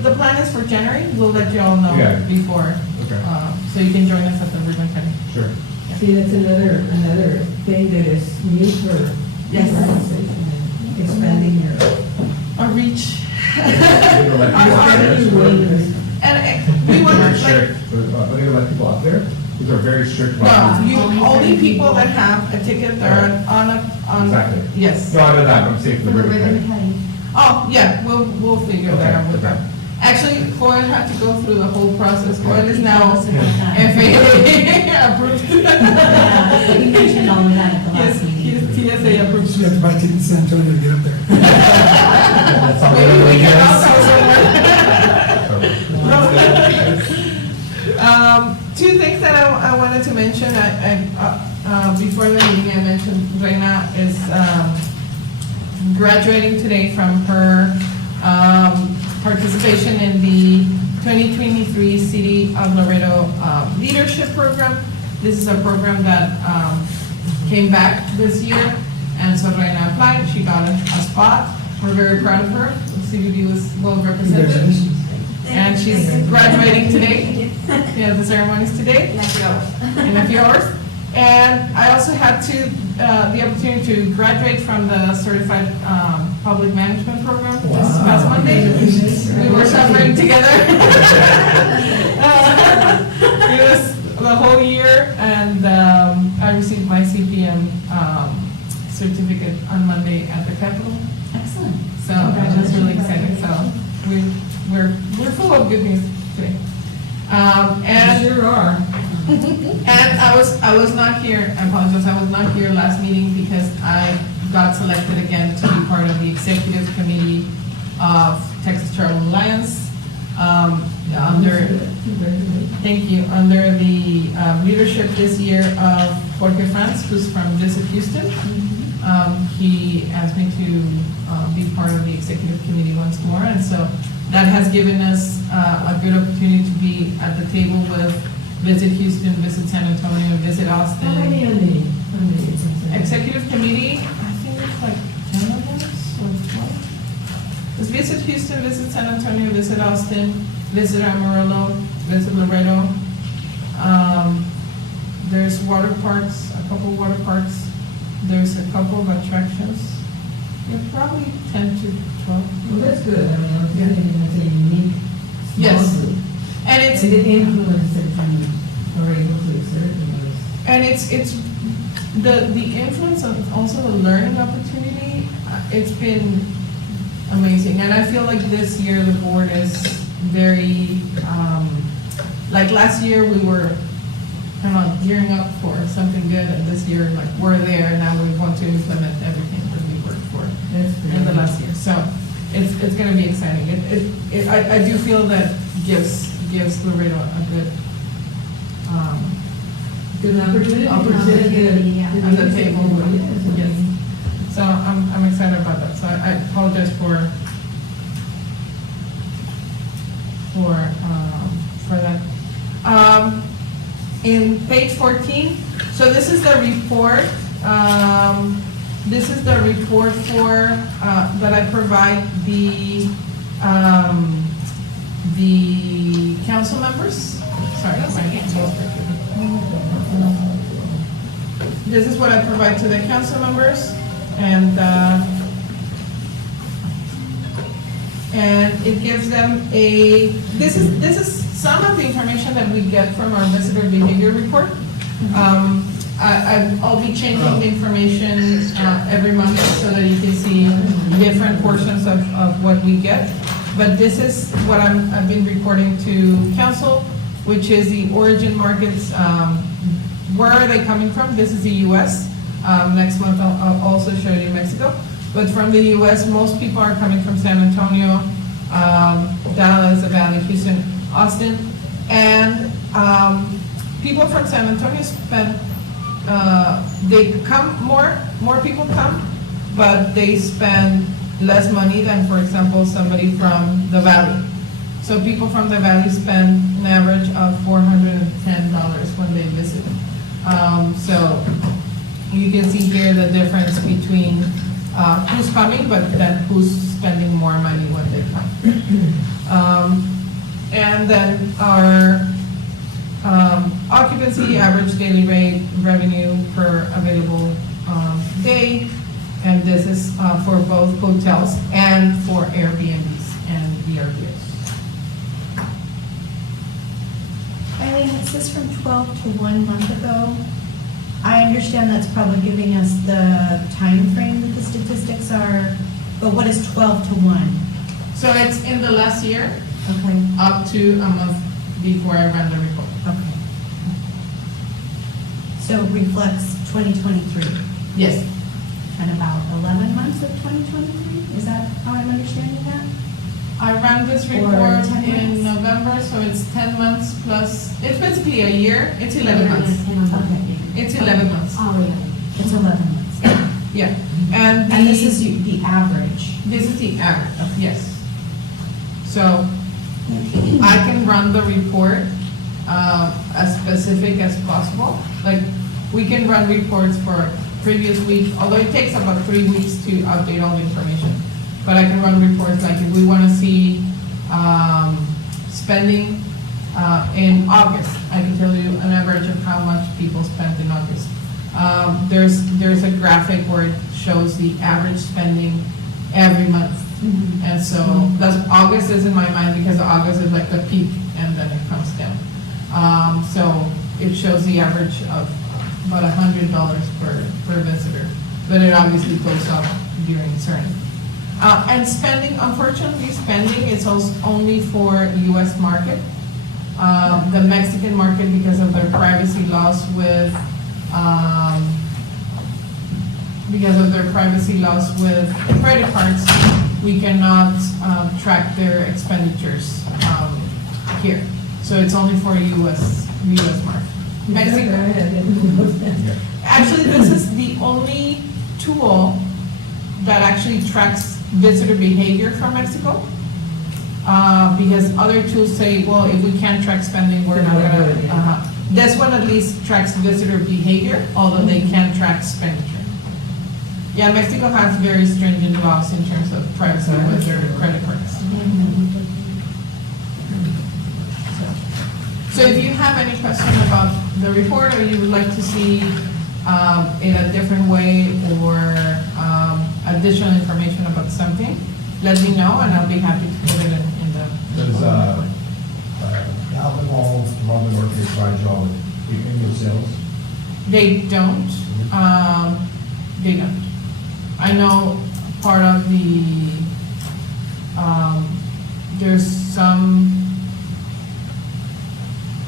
The plan is for January. We'll let you all know Yeah. before, Okay, so you can join us at the ribbon cutting. sure. See, that's another thing that is new for. Yes. organization and expanding your. A reach. They're gonna let people out there, Expanding so- your wings. And we want Very to, like, strict, but are they gonna let people out there? These are very strict. no, about- you, only people that have a ticket that are on, Exactly. yes. No, I know that, but I'm saying for the For the ribbon ribbon cutting. cutting. Oh, yeah, we'll figure that out with Okay, them. Actually, Floyd had to go through the whole process. Floyd is Tell now us about that. FAA approved. Yeah, you mentioned all of that at the Yes, last meeting. he's TSA approved. You have to buy tickets to San Antonio to get up there. That's how Maybe we they can do it. also two things that I wanted to mention, before the meeting, I mentioned Reina is, graduating today from her, participation in the 2023 City of Laredo, Leadership Program. This is a program that, came back this year, and so Reina applied, she got a spot. We're very proud of her, the CBD was well represented. Congratulations. And she's graduating today. Yeah, the ceremony's today, in a few hours. And I also had the opportunity to graduate from the Certified Public Management Program this past Monday. We were suffering together. It was the whole year, and I received my CPM certificate on Monday at the Capitol. Excellent. So I was really excited. So we're full of good news today. And Sure are. and I was not here. I apologize. I was not here last meeting because I got selected again to be part of the executive committee of Texas Travel Alliance. Under thank you, under the leadership this year of Jorge Franz, who's from Visit Houston. He asked me to be part of the executive committee once more, and so that has given us a good opportunity to be at the table with Visit Houston, Visit San Antonio, Visit Austin. How many on the? Executive committee, I think it's like 10 of us or 12. It's Visit Houston, Visit San Antonio, Visit Austin, Visit Amarillo, Visit Laredo. There's water parks, a couple water parks. There's a couple of attractions. Yeah, probably 10 to 12. Well, that's good. I mean, I'm thinking it's a unique. small Yes. group. And it's, And it influences and are able to exert in those. And it's the influence of also the learning opportunity, it's been amazing. And I feel like this year the board is very, like last year we were kind of gearing up for something good, and this year, like, we're there, now we want to implement everything that we worked for in the last year. So it's gonna be exciting. I do feel that gives Laredo a good, Good opportunity. Opportunity, yeah. on the table. Yes. Yes. So I'm excited about that. So I apologize for that. In page 14, so this is the report. This is the report for, that I provide the council members. Sorry. This is what I provide to the council members, and it gives them this is some of the information that we get from our visitor behavior report. I'll be changing the information every month so that you can see different portions of what we get. But this is what I've been reporting to council, which is the origin markets. Where are they coming from? This is the U.S. Next month I'll also show you Mexico. But from the U.S., most people are coming from San Antonio, Dallas, the Valley, Houston, Austin. And people from San Antonio spend, they come, more people come, but they spend less money than, for example, somebody from the Valley. So people from the Valley spend an average of $410 when they visit. So you can see here the difference between who's coming, but then who's spending more money when they come. And then our occupancy, average daily rate, revenue per available day, and this is for both hotels and for Airbnbs and VRBOs. Eileen, it says from 12 to 1 month ago. I understand that's probably giving us the time frame that the statistics are, but what is 12 to 1? So it's in the last year, Okay, up to a month before I ran the report. okay. So it reflects 2023 Yes. and about 11 months of 2023? Is that how I'm understanding that? I ran this Or report 10 in months? November, so it's 10 months plus, it's basically a year, it's 11 months. Okay, It's 11 months, Oh, yeah. it's 11 months. yeah. And And this is the average? This is the average, yes. So I can run the report as specific as possible. Like, we can run reports for previous week, although it takes about 3 weeks to update all the information. But I can run reports like if we want to see spending in August, I can tell you an average of how much people spent in August. There's a graphic where it shows the average spending every month. And so that's, August is in my mind because August is like the peak and then it comes down. So it shows the average of about $100 per visitor, but it obviously goes up during certain. And spending, unfortunately, spending is also only for U.S. market. The Mexican market, because of their privacy laws with credit cards, we cannot track their expenditures here. So it's only for U.S. market. Mexico. Actually, this is the only tool that actually tracks visitor behavior from Mexico. Because other tools say, well, if we can't track spending, we're not gonna. This one at least tracks visitor behavior, although they can't track expenditure. Yeah, Mexico has very stringent laws in terms of privacy with their credit cards. So if you have any question about the report, or you would like to see in a different way, or additional information about something, let me know and I'll be happy to put it in the. Does Alvin Hall, Department of Work, provide you all with annual sales? They don't, they don't. I know part of the, there's some,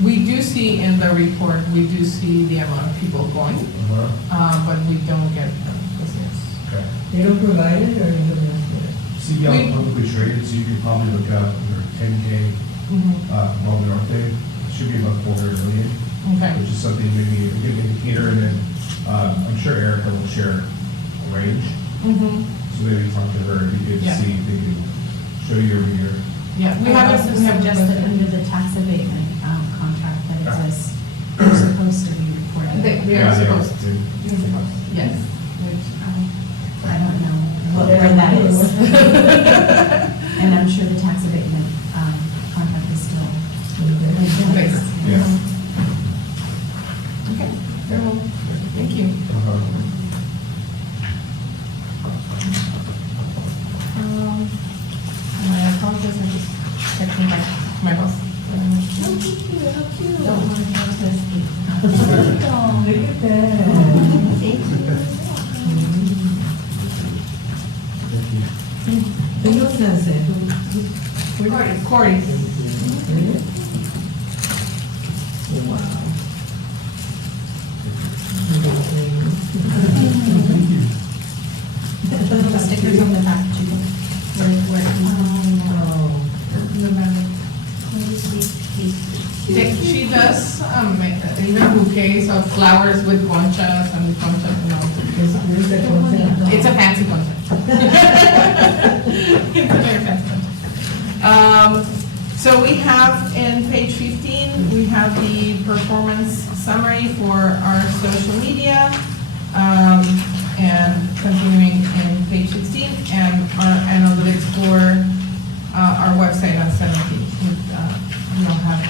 we do see in the report, we do see the amount of people going, but we don't get the sales. Okay. They don't provide it or you don't ask for it? CBL publicly traded, so you could probably look up their 10K, Mobile North Day, should be about 400 million, Okay. which is something maybe a good indicator, and then, I'm sure Erica will share a range, so maybe talk to her, if you could Yeah. see, if they could show you every year. Yeah, we We have also suggested under the tax abatement contract that exists, they're supposed to be reporting. They Yeah, are they supposed to, to. yes. Which, I don't know where that is. And I'm sure the tax abatement contract is still in place. Yeah. Okay, very well, thank you. I apologize, I'm just checking my boss. Don't want to have this. Look at that. Who knows that? Corey. Really? Wow. The stickers on the back, too. Oh. She does, even bouquets of flowers with conchas and conchas and all. Where's that concept? It's a fancy concha. It's a very fancy concha. So we have in page 15, we have the performance summary for our social media. And continuing in page 16, and our analytics for our website on 17. We don't have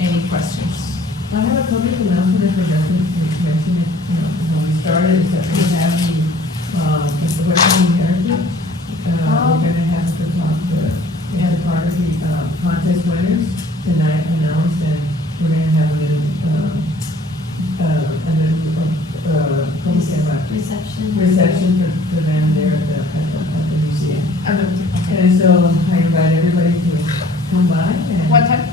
any questions. I have a public announcement, I forgot to mention it, when we started, is that we have the Western Heritage. We're gonna have the part of the contest winners tonight announced, and we're gonna have a little, reception for them there at the museum. And so I invite everybody to come by and. What time?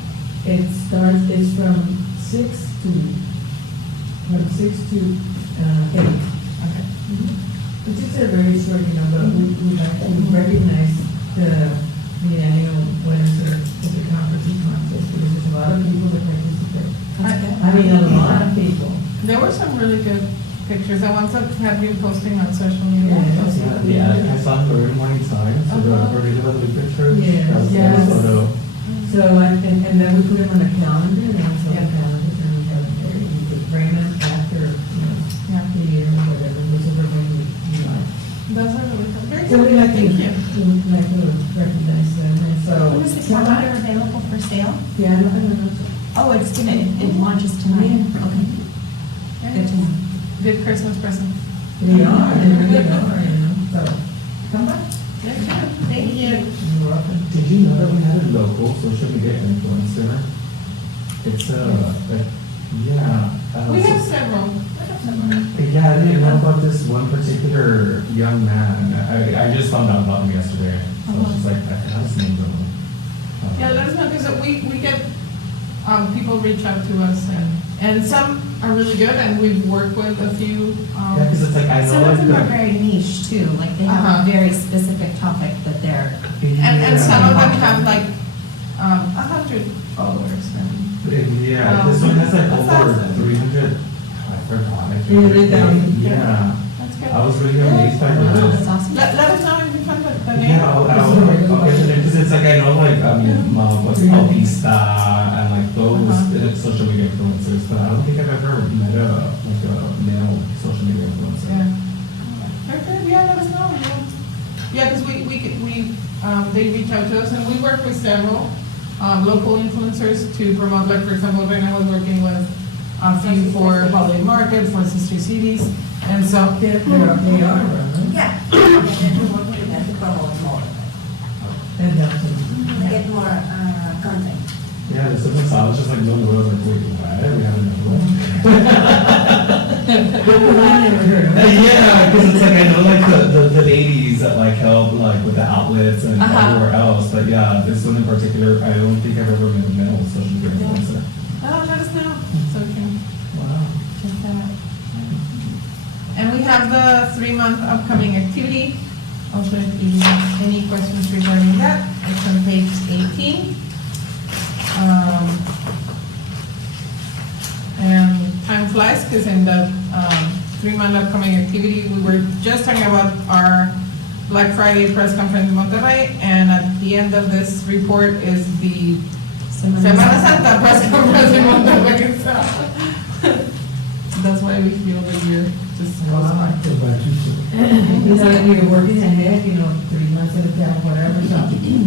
It's from 6 to 8. Okay. It's just a very short, but we like to recognize the annual winners of the conference and contest, because there's a lot of people that participate. I mean, a lot of people. There were some really good pictures. I want to have you posting on social media. Yeah, I saw it early morning time, so we're reading about the big pictures. Yes. That was Yes. the photo. So, and then we put them on a calendar, and also Yeah. a calendar, and we have, you could frame them after, Yeah. the year or whatever, whichever way you like. Those are really good. Very So we good. like to, Thank you. we like to recognize them, and so. When is the calendar available for sale? Yeah, I don't know. Oh, it launches tonight. Okay. Good to know. Good Christmas present. They are, they really are, so, come by. Thank you. You're welcome. Did you know that we had a local social media influencer? It's yeah. We so- have several. Yeah, I didn't know about this one particular young man. I just found out about him yesterday. So I was just like, how does his name go? Yeah, let us know, because we get, people reach out to us, and some are really good, and we've worked with a few. Yeah, because it's like, I know Some like of them are the. very niche too, like they have a very specific topic that they're. And some of them Yeah. have like, 100 followers, and Yeah, this one has like That's over awesome. 300, I forgot. 300,000. Yeah, that's good. I was really amazed by That's this. awesome. Let us know if you find the name. Yeah, I'll get the name, because it's like, I know like, what's it called, Vista, and like those social media influencers, but I don't think I've ever met a male social media influencer. Yeah. Okay, yeah, let us know. Yeah, because they reach out to us, and we work with several local influencers to promote, like, for example, right now we're working with a few for Holiday Market, for Sister Cities, and so. They are, right? Yeah, and then we work with them to promote more, And help them. get more content. Yeah, this is, I was just like, no, I was like, wait, what? We haven't I never heard of it. Yeah, because it's like, I know like the ladies that like help like with the outlets and everywhere else, but yeah, this one in particular, I don't think I've ever met a male social media influencer. Oh, let us know, so we can Wow. check that out. And we have the 3-month upcoming activity. Also, if you have any questions regarding that, it's on page 18. And time flies, because in the 3-month upcoming activity, we were just talking about our Black Friday press conference in Monterrey, and at the end of this report is the Semana Santa press conference in Monterrey. So that's why we feel the year just goes Wow. by. You know, and you're working ahead, 3 months at a time, whatever, so.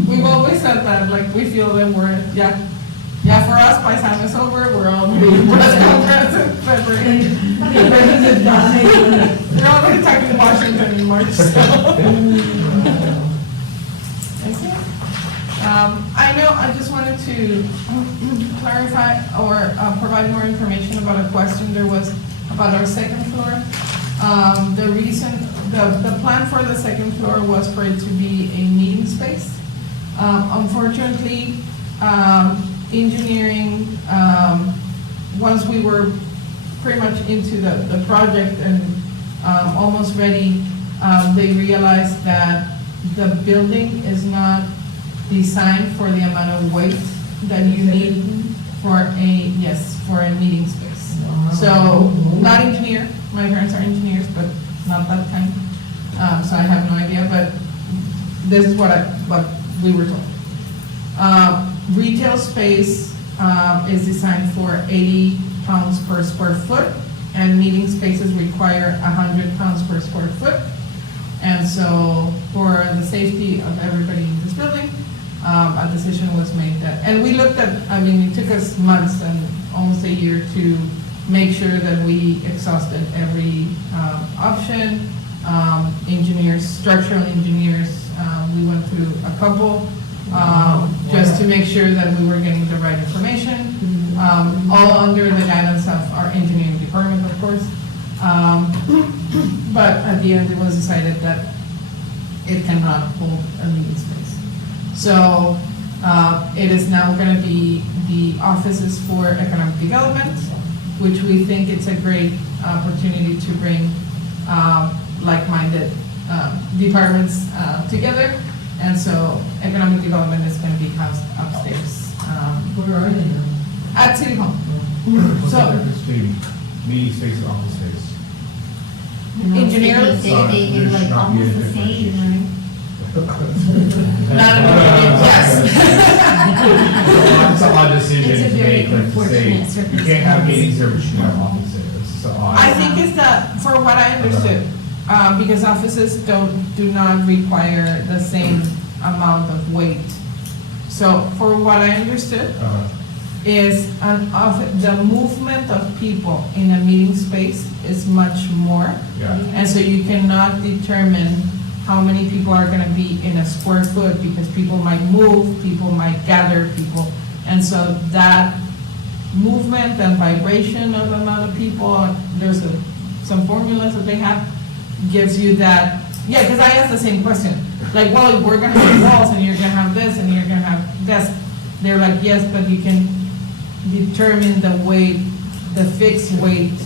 We've always said that, like, we feel that we're, for us, by the time it's over, we're all doing press conference in February. We're already talking to Washington in March, so. Thank you. I know, I just wanted to clarify or provide more information about a question there was about our second floor. The reason, the plan for the second floor was for it to be a meeting space. Unfortunately, engineering, once we were pretty much into the project and almost ready, they realized that the building is not designed for the amount of weight that you need for a meeting space. So, not engineer, my parents are engineers, but not that kind. So I have no idea, but this is what we were told. Retail space is designed for 80 pounds per square foot, and meeting spaces require 100 pounds per square foot. And so, for the safety of everybody in this building, a decision was made that, and we looked at, it took us months and almost a year to make sure that we exhausted every option. Engineers, structural engineers, we went through a couple, just to make sure that we were getting the right information, all under the guidance of our engineering department, of course. But at the end, it was decided that it cannot hold a meeting space. So it is now going to be the offices for economic development, which we think it's a great opportunity to bring like-minded departments together. And so economic development is going to be housed upstairs Where are they now? at City Hall. What's the So difference between meeting space and office space? engineers, They should like not be a almost the difference. same, right? yes. It's a odd decision It's a to very make, like to say, unfortunate you can't have circumstance. meetings here, but you can have office there. It's so odd. I think it's that, for what I understood, because offices do not require the same amount of weight. So for what I understood is the movement of people in a meeting space is much more. Yeah. And so you cannot determine how many people are gonna be in a square foot, because people might move, people might gather people. And so that movement and vibration of the amount of people, there's some formulas that they have, gives you that, because I asked the same question. Like, well, we're gonna have walls, and you're gonna have this, and you're gonna have desks. They're like, yes, but you can determine the weight, the fixed weight,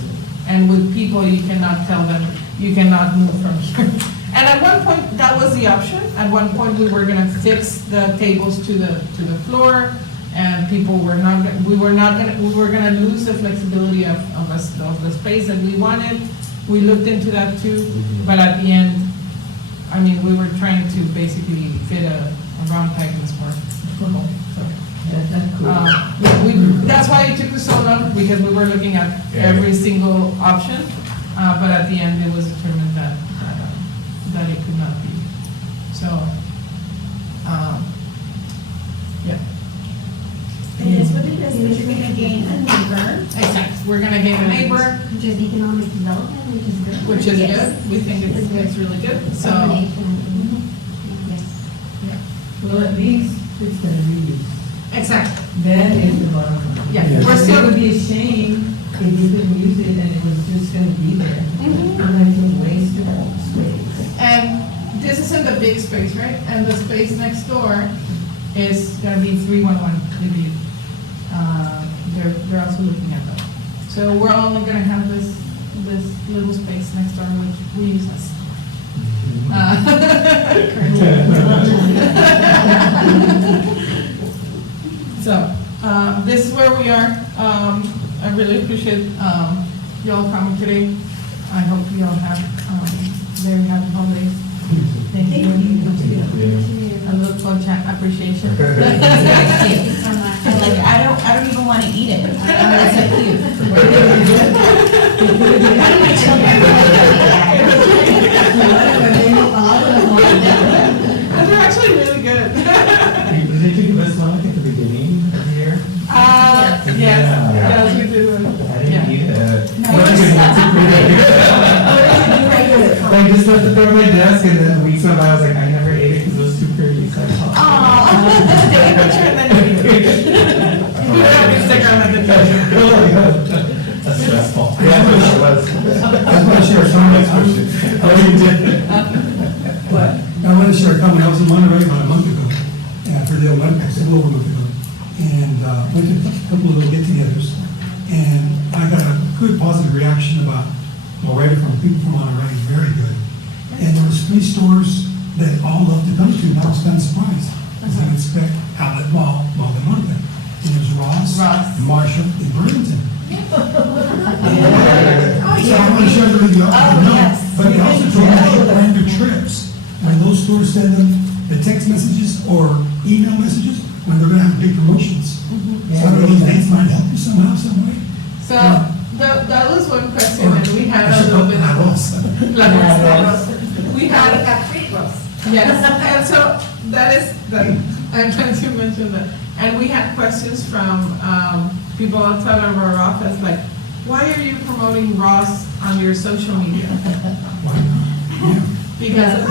and with people, you cannot tell them, you cannot move from here. And at one point, that was the option. At one point, we were gonna fix the tables to the floor, and people were not, we were gonna lose the flexibility of the space that we wanted. We looked into that too, but at the end, we were trying to basically fit a round peg in a square hole. So, That's cool. that's why it took us so long, because we were looking at every single option, but at the end, it was determined that it could not be. So, yeah. It is what it is, but you're gonna gain a neighbor. Exactly. We're gonna gain a neighbor, Which is economic development, which is good. which is Yes. good. We think it's really good. So, Combination. Yes. Well, at least it's gonna reuse. exactly. That is the bottom line. Yeah, we're It still, would be a shame if you could use it and it was just gonna be there. I'm like, to waste of space. And this isn't the big space, right? And the space next door is gonna be 311, maybe, they're also looking at that. So we're only gonna have this little space next door, which we use as. So, this is where we are. I really appreciate, y'all coming today. I hope y'all have, very happy holidays. Thank you. A little fun chat appreciation. Thank you so much. Like, I don't even want to eat it. It's so cute. None of my children want to eat And they're actually really good. Did you give us one like at the beginning of the year? Yes, Yeah. we do. I didn't eat it. No, I just left it there on my desk and then weeks went by, I was like, I never ate it because it was too pretty, so I thought. That's stressful. Yeah, it was. I want to share a comment. Oh, you did? But I want to share a comment. I was in Monterey about a month ago, for the Olympics, a little over a month ago. And went to a couple of little get-togethers. And I got a good positive reaction about Laredo from people from Monterey, very good. And there was 3 stores that all loved to come to, and I was kind of surprised. Because I expect Outlet Mall, Mall de Monte. And it was Ross, Marshall, and Burlington. So I want to share that with you. But they also told me they plan their trips. When those stores send them the text messages or email messages, when they're gonna have big promotions. Some of those dates might help you somehow, some way. So, that was one question that we had a little bit of. We Now we had, have free rolls. yes, and so that is, I'm trying to mention that. And we had questions from, people outside of our office, like, why are you promoting Ross on your social media? Why not? Yeah. Because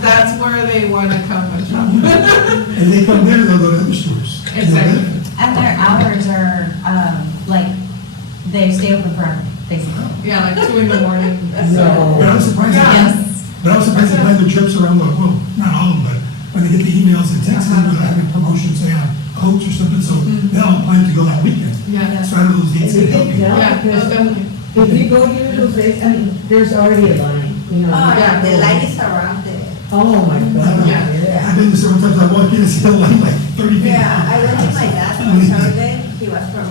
that's where they wanna come and shop. And they come there, they'll go to other stores. And they'll Exactly. benefit. And their hours are, like, they stay open forever, basically. Yeah, like 2 in the morning. No. But I was surprised. Yes. But I was surprised they plan their trips around the, well, not all of them, but when they get the emails and texts, they're having promotions, say on Coach or something, so they all plan to go that weekend. Yeah. So out of those dates, And they you help can you. tell Yeah, no, because definitely. if you go to those days, I mean, there's already a line, you know. Oh, you yeah, gotta the go. line is around there. Oh, my God, Yeah. I've been there several times, I walk in and see a line like 30 feet. Yeah, I went with my dad on Saturday, he was from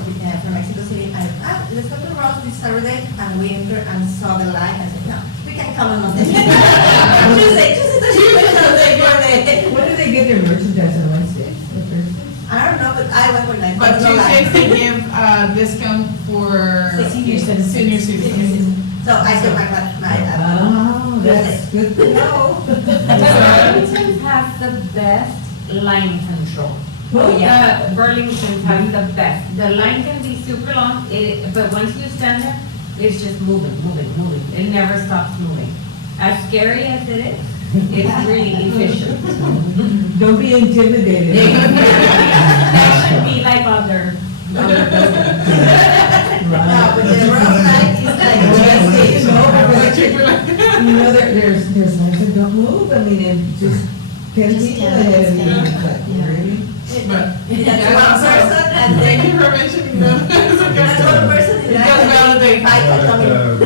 Mexico City, and, let's go to Ross this Saturday, and we entered and saw the line, I said, no, we can come on Monday. Tuesday is the special day for the. When do they get their merchandise on Wednesdays or Thursdays? I don't know, but I went with my. But no line. Tuesdays they give a discount for Senior citizens. senior citizens. So I took my, Oh, that's good to know. Burlington has the best line control. Oh, yeah. Burlington has the best. The line can be super long, but once you stand there, it's just moving. It never stops moving. As scary as it is, it's really efficient. Don't be intimidated. That should be like other buildings. no, but the Ross line is like. You know, there's lines that don't move, I mean, it just can be ahead of you, but really. But, That's one person, and thank then you for mentioning that. that's one person in It does validate.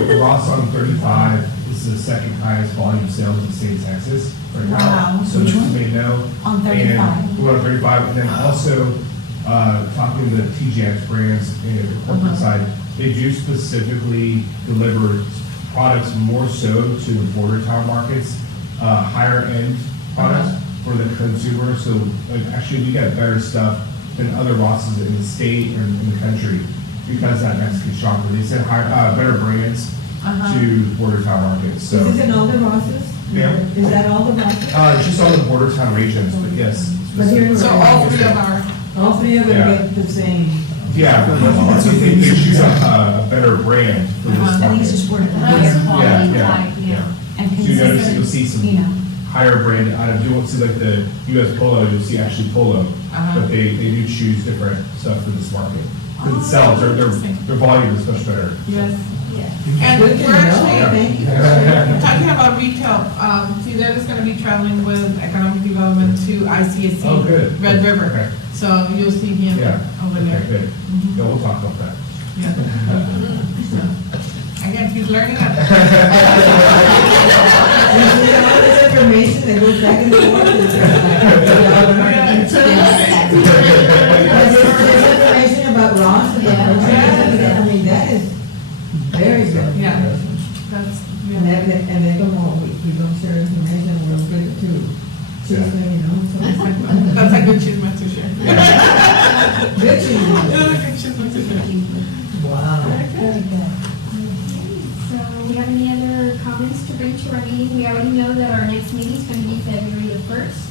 The Ross on 35 is the second highest volume sales in the state of Texas right now. Wow. So just so you know. On 35. And we're on 35, and then also, talking to the TGX brands and the corporate side, they do specifically deliver products more so to the border town markets, higher end products for the consumer. So like actually we got better stuff than other Rosses in the state or in the country because that Mexican shopper, they send higher, better brands to border town markets. So Is this in all the Rosses? Yeah. Is that all the Rosses? just all the border town regions, but yes. But here in So all 3 of our, All 3 of them Yeah. get the same. Yeah, so they choose a better brand for this I think market. it's just word of mouth. Higher quality Yeah, type, yeah. And So you notice, you'll consistent, see some you know. higher brand, you won't see like the US Polo, you'll see actually Polo, but they do choose different stuff for this market. themselves, their volume is much better. Yes. Yes. And Good to we're know. actually, Thank you. talking about retail, Fidel is gonna be traveling with economic development to ICSC. Oh, good. Red River. Okay. So you'll see him Yeah. over Okay, there. good. Yeah, we'll talk about that. Yeah. Again, he's learning that. You see all this information that goes back and forth. There's information about Ross, about merchandising, I mean, that is very good. Yeah. That's, And then, come on, we don't share information, we're good too. Chisme, you know, so. that's a good chisme to share. Good chisme. Good chisme to share. Wow. Very good. So, we have any other comments to bring to our meeting? We already know that our next meeting is going to be February the 1st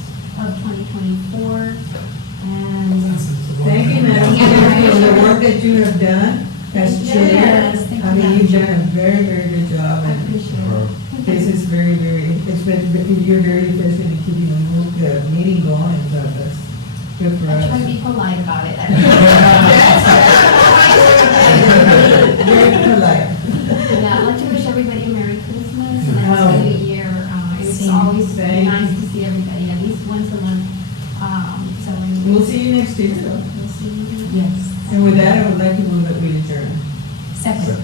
of 2024. And Thank you, Madam Chair, for the work that you have done as chair. Yes, thank I you, mean, Madam you've done Chair. a very, very good job, I and appreciate it. this is very, very, it's been, you're very efficient in keeping the meeting going, so that's good for I try to us. be polite about it. Very polite. And I'd like to wish everybody a Merry Christmas and a Oh. Happy New Year. It's Same. always Thank nice you. to see everybody, at least once a month. So We'll see you next year, though. we'll see you. Yes. And with that, I would like to move that we adjourn. Second.